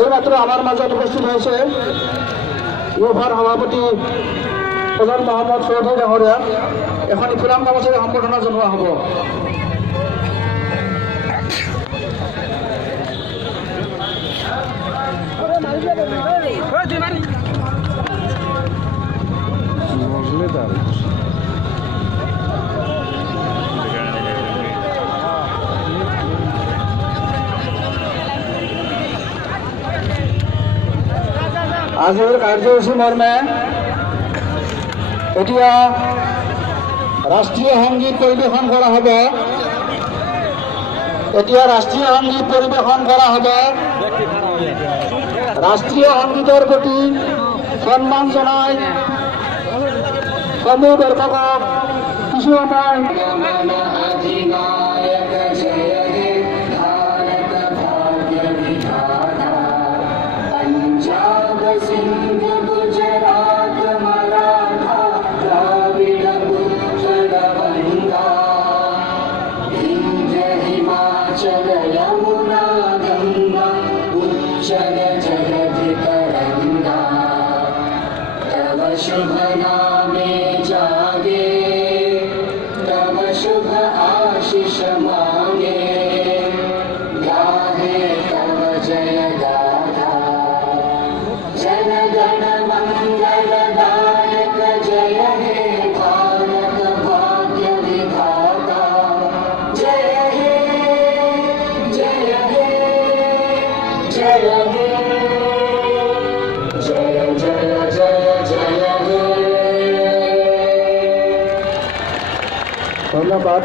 এইমাত্র আমার মাঝে উপস্থিত হয়েছে ইউফার সভাপতি প্রধান মহম্মদ চৌধুরী ডাঙৰীয়া। এখন ফুলাম গামোচাৰে সম্বৰ্ধনা জনোৱা হ'ব। আজিৰ কাৰ্যসূচী মৰ্মে এতিয়া ৰাষ্ট্ৰীয় সংগীত পৰিৱেশন কৰা হ'ব। ৰাষ্ট্ৰীয় সংগীতৰ প্ৰতি সন্মান জনাই সমূহ দৰ্শকক কিছু সময় शुभ नामे जागे तब शुभ आशीष मांगे गाहे तब जय गाथा जन गण मंगल दायक जय हे भारत भाग्य विधाता जय हे जय हे जय हे जय जय जय ধন্যবাদ।